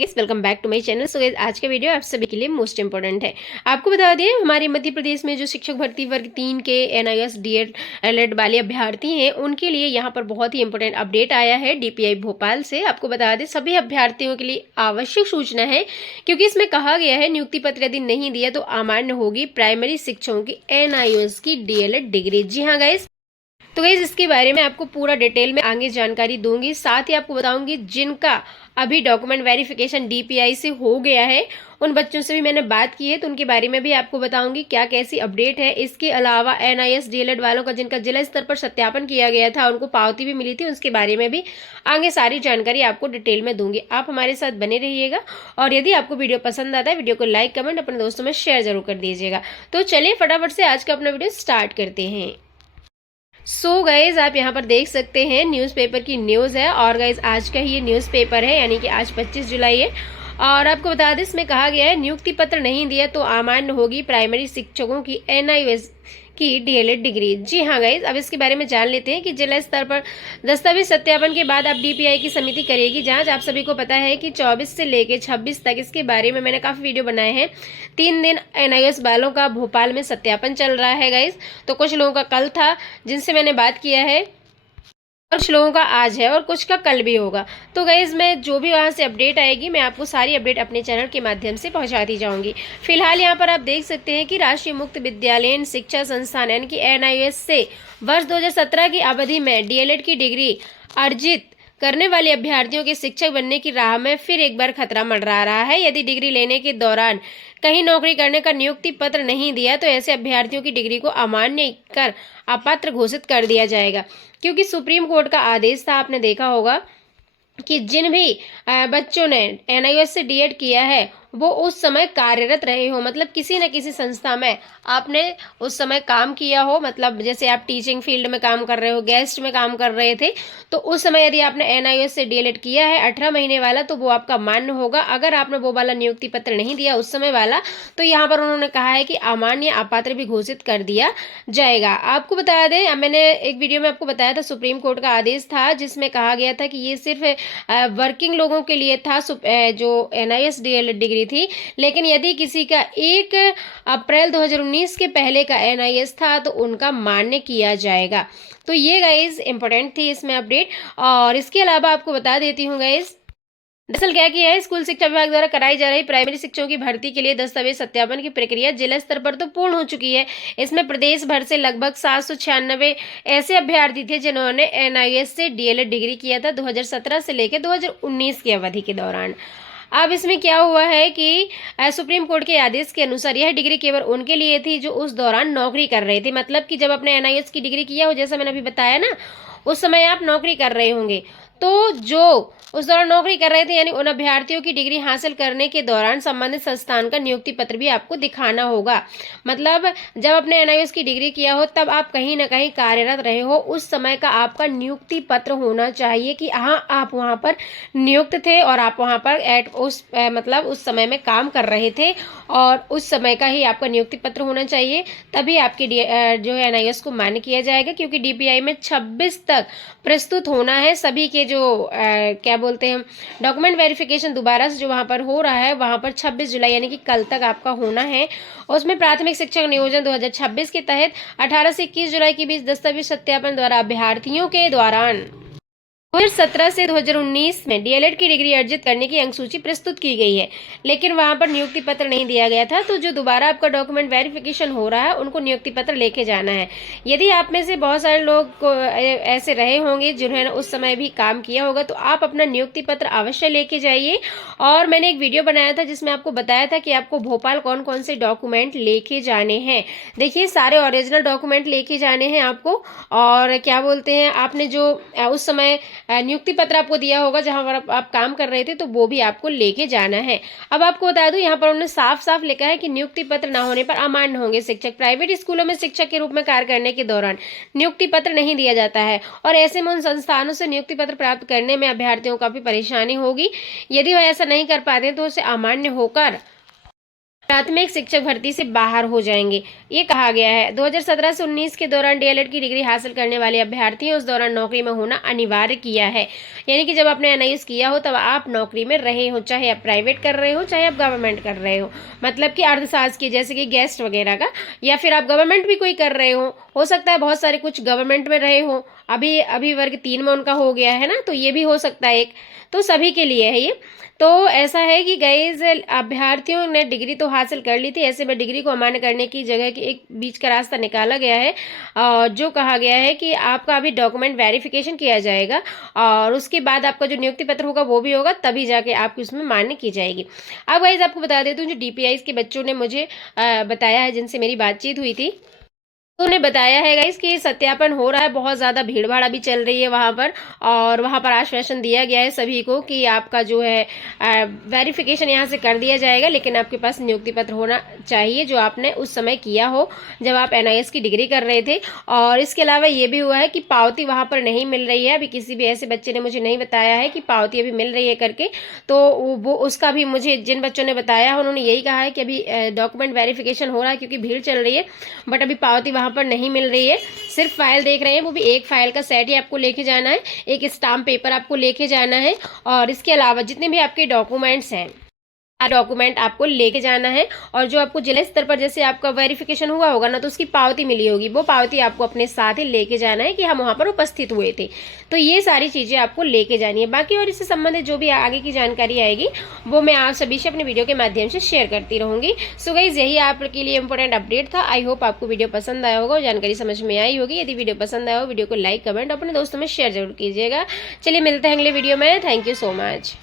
Welcome back to my channel. So आज का video आप सभी के लिए मोस्ट इंपॉर्टेंट है। आपको बता दें, हमारे मध्य प्रदेश में जो शिक्षक भर्ती वर्ग 3 के एनआईएस डीएड एलएड वाले अभ्यर्थी हैं, उनके लिए यहाँ पर बहुत ही इंपॉर्टेंट अपडेट आया है डीपीआई भोपाल से। आपको बता दें, सभी अभ्यर्थियों के लिए आवश्यक सूचना है, क्योंकि इसमें कहा गया है नियुक्ति पत्र यदि नहीं दिया तो अमान्य होगी प्राइमरी शिक्षकों की एनआईएस की डीएलएड डिग्री। जी हाँ गाइस, तो गाइस इसके बारे में आपको पूरा डिटेल में आगे जानकारी दूंगी। साथ ही आपको बताऊंगी जिनका अभी डॉक्यूमेंट वेरिफिकेशन डीपीआई से हो गया है, उन बच्चों से भी मैंने बात की है, तो उनके बारे में भी आपको बताऊंगी क्या कैसी अपडेट है। इसके अलावा एनआईएस डीएलएड वालों का जिनका जिला स्तर पर सत्यापन किया गया था, उनको पावती भी मिली थी, उसके बारे में भी आगे सारी जानकारी आपको डिटेल में दूंगी। आप हमारे साथ बने रहिएगा, और यदि आपको वीडियो पसंद आता है, वीडियो को लाइक कमेंट अपने दोस्तों में शेयर जरूर कर दीजिएगा। तो चलिए फटाफट से आज का अपना वीडियो स्टार्ट करते हैं। सो गाइज आप यहाँ पर देख सकते हैं न्यूज़पेपर की न्यूज़ है, और गाइज आज का ही ये न्यूज़पेपर है, यानी कि आज 25 जुलाई है। और आपको बता दें, इसमें कहा गया है नियुक्ति पत्र नहीं दिया तो अमान्य होगी प्राइमरी शिक्षकों की एनआईएस की डीएलएड डिग्री। जी हाँ गाइज, अब इसके बारे में जान लेते हैं कि जिला स्तर पर दस्तावेज सत्यापन के बाद अब डीपीआई की समिति करेगी जांच। आप सभी को पता है कि 24 से लेकर 26 तक इसके बारे में मैंने काफी वीडियो बनाए हैं। 3 दिन एनआईएस वालों का भोपाल में सत्यापन चल रहा है गाइज। तो कुछ लोगों का कल था जिनसे मैंने बात किया है, और कुछ लोगों का आज है, और कुछ का कल भी होगा। तो गाइज मैं जो भी वहाँ से अपडेट आएगी, मैं आपको सारी अपडेट अपने चैनल के माध्यम से पहुँचाती जाऊंगी। फिलहाल यहाँ पर आप देख सकते हैं कि राष्ट्रीय मुक्त विद्यालयन शिक्षा संस्थान यानी कि एनआईएस से वर्ष 2017 की अवधि में डीएलएड की डिग्री अर्जित करने वाले अभ्यर्थियों के शिक्षक बनने की राह में फिर एक बार खतरा मंडरा रहा है। यदि डिग्री लेने के दौरान कहीं नौकरी करने का नियुक्ति पत्र नहीं दिया तो ऐसे अभ्यर्थियों की डिग्री को अमान्य कर अपात्र घोषित कर दिया जाएगा। क्योंकि सुप्रीम कोर्ट का आदेश था, आपने देखा होगा कि जिन भी बच्चों ने एनआईएस से डीएड किया है वो उस समय कार्यरत रहे हो, मतलब किसी न किसी संस्था में आपने उस समय काम किया हो, मतलब जैसे आप टीचिंग फील्ड में काम कर रहे हो, गेस्ट में काम कर रहे थे, तो उस समय यदि आपने एनआईएस से डीएलएड किया है 18 महीने वाला, तो वो आपका मान्य होगा। अगर आपने वो वाला नियुक्ति पत्र नहीं दिया उस समय वाला, तो यहाँ पर उन्होंने कहा है कि अमान्य अपात्र भी घोषित कर दिया जाएगा। आपको बता दें, मैंने एक वीडियो में आपको बताया था सुप्रीम कोर्ट का आदेश था जिसमें कहा गया था कि ये सिर्फ वर्किंग लोगों के लिए था, जो एनआईएस डीएलएड डिग्री थी। लेकिन यदि किसी का 1 अप्रैल 2019 के पहले का एनआईएस था तो उनका मान्य किया जाएगा। तो ये गाइज इंपॉर्टेंट थी इसमें अपडेट। और इसके अलावा आपको बता देती हूँ गाइज, दरअसल क्या किया है, स्कूल शिक्षा विभाग द्वारा कराई जा रही प्राइमरी शिक्षकों की भर्ती के लिए दस्तावेज सत्यापन की प्रक्रिया जिला स्तर पर तो पूर्ण हो चुकी है। इसमें प्रदेश भर से लगभग 796 ऐसे अभ्यर्थी थे जिन्होंने एनआईएस से डीएलएड डिग्री किया था 2017 से लेकर 2019 की अवधि के दौरान। अब इसमें क्या हुआ है कि सुप्रीम कोर्ट के आदेश के अनुसार यह डिग्री केवल उनके लिए थी जो उस दौरान नौकरी कर रहे थे। मतलब कि जब आपने एनआईएस की डिग्री किया हो, जैसा मैंने अभी बताया ना, उस समय आप नौकरी कर रहे होंगे, तो जो उस दौरान नौकरी कर रहे थे, यानी उन अभ्यर्थियों की डिग्री हासिल करने के दौरान संबंधित संस्थान का नियुक्ति पत्र भी आपको दिखाना होगा। मतलब जब आपने एनआईएस की डिग्री किया हो तब आप कहीं ना कहीं कार्यरत रहे हो, उस समय का आपका नियुक्ति पत्र होना चाहिए कि हाँ आप वहाँ पर नियुक्त थे और आप वहाँ पर मतलब उस समय में काम कर रहे थे, और उस समय का ही आपका नियुक्ति पत्र होना चाहिए। तभी आपकी जो है एनआईएस को मान्य किया जाएगा, क्योंकि डीपीआई में 26 तक प्रस्तुत होना है सभी के जो क्या बोलते हैं डॉक्यूमेंट वेरिफिकेशन दोबारा से जो वहाँ पर हो रहा है, वहाँ पर 26 जुलाई यानी कि कल तक आपका होना है। उसमें प्राथमिक शिक्षक नियोजन 2026 के तहत 18 से 21 जुलाई के बीच दस्तावेज सत्यापन द्वारा अभ्यर्थियों के दौरान 2017 से 2019 में डीएलएड की डिग्री अर्जित करने की अंकसूची प्रस्तुत की गई है, लेकिन वहां पर नियुक्ति पत्र नहीं दिया गया था। तो जो दोबारा आपका डॉक्यूमेंट वेरिफिकेशन हो रहा है उनको नियुक्ति पत्र लेके जाना है। यदि आप में से बहुत सारे लोग को ऐसे रहे होंगे जिन्होंने उस समय भी काम किया होगा, तो आप अपना नियुक्ति पत्र अवश्य लेके जाइए। और मैंने एक वीडियो बनाया था जिसमें आपको बताया था कि आपको भोपाल कौन कौन से डॉक्यूमेंट लेके जाने हैं। देखिए, सारे ओरिजिनल डॉक्यूमेंट लेके जाने हैं आपको, और क्या बोलते हैं, आपने जो उस समय नियुक्ति पत्र आपको दिया होगा जहां पर आप काम कर रहे थे, तो वो भी आपको लेके जाना है। अब आपको बता दूं, यहाँ पर उन्होंने साफ साफ लिखा है कि नियुक्ति पत्र न होने पर अमान्य होंगे शिक्षक। प्राइवेट स्कूलों में शिक्षक के रूप में कार्य करने के दौरान नियुक्ति पत्र नहीं दिया जाता है, और ऐसे में उन संस्थानों से नियुक्ति पत्र प्राप्त करने में अभ्यर्थियों को काफी परेशानी होगी। यदि वह ऐसा नहीं कर पाते तो उसे अमान्य होकर प्राथमिक शिक्षक भर्ती से बाहर हो जाएंगे। ये कहा गया है 2017 से 19 के दौरान डीएलएड की डिग्री हासिल करने वाले अभ्यर्थियों उस दौरान नौकरी में होना अनिवार्य किया है। यानी कि जब आपने एनआईएस किया हो तब आप नौकरी में रहे हो, चाहे आप प्राइवेट कर रहे हो चाहे आप गवर्नमेंट कर रहे हो, मतलब कि अर्धशासकीय जैसे कि गेस्ट वगैरह का, या फिर आप गवर्नमेंट भी कोई कर रहे हो सकता है बहुत सारे कुछ गवर्नमेंट में रहे हो, अभी अभी वर्ग 3 में उनका हो गया है ना, तो ये भी हो सकता है एक, तो सभी के लिए है ये। तो ऐसा है कि गाइस अभ्यर्थियों ने डिग्री तो हासिल कर ली थी, ऐसे में डिग्री को अमान्य करने की जगह की एक बीच का रास्ता निकाला गया है, जो कहा गया है कि आपका अभी डॉक्यूमेंट वेरिफिकेशन किया जाएगा और उसके बाद आपका जो नियुक्ति पत्र होगा वो भी होगा, तभी जाके आपकी उसमें मान्य की जाएगी। अब गाइस आपको बता देती हूँ, जो डीपीआईस के बच्चों ने मुझे बताया है, जिनसे मेरी बातचीत हुई थी, तो उन्हें बताया है गाइस कि सत्यापन हो रहा है, बहुत ज़्यादा भीड़ भाड़ अभी चल रही है वहाँ पर, और वहाँ पर आश्वासन दिया गया है सभी को कि आपका जो है वेरिफिकेशन यहाँ से कर दिया जाएगा, लेकिन आपके पास नियुक्ति पत्र होना चाहिए जो आपने उस समय किया हो जब आप एनआईएस की डिग्री कर रहे थे। और इसके अलावा ये भी हुआ है कि पावती वहाँ पर नहीं मिल रही है, अभी किसी भी ऐसे बच्चे ने मुझे नहीं बताया है कि पावती अभी मिल रही है करके, तो वो उसका भी मुझे जिन बच्चों ने बताया है उन्होंने यही कहा है कि अभी डॉक्यूमेंट वेरिफिकेशन हो रहा है क्योंकि भीड़ चल रही है, बट अभी पावती वहाँ पर नहीं मिल रही है। सिर्फ फाइल देख रहे हैं, वो भी एक फाइल का सेट ही आपको लेके जाना है, एक स्टाम्प पेपर आपको लेके जाना है, और इसके अलावा जितने भी आपके डॉक्यूमेंट्स हैं डॉक्यूमेंट आपको लेके जाना है, और जो आपको जिला स्तर पर जैसे आपका वेरिफिकेशन हुआ होगा ना, तो उसकी पावती मिली होगी, वो पावती आपको अपने साथ ही लेके जाना है कि हम वहाँ पर उपस्थित हुए थे। तो ये सारी चीज़ें आपको लेके जानी है। बाकी और इससे संबंधित जो भी आगे की जानकारी आएगी वो मैं आप सभी से अपने वीडियो के माध्यम से शेयर करती रहूँगी। सो गाइस यही आपके लिए इंपॉर्टेंट अपडेट था। आई होप आपको वीडियो पसंद आया होगा और जानकारी समझ में आई होगी। यदि वीडियो पसंद आया हो वीडियो को लाइक कमेंट अपने दोस्तों में शेयर जरूर कीजिएगा। चलिए मिलते हैं अगले वीडियो में। Thank you so much.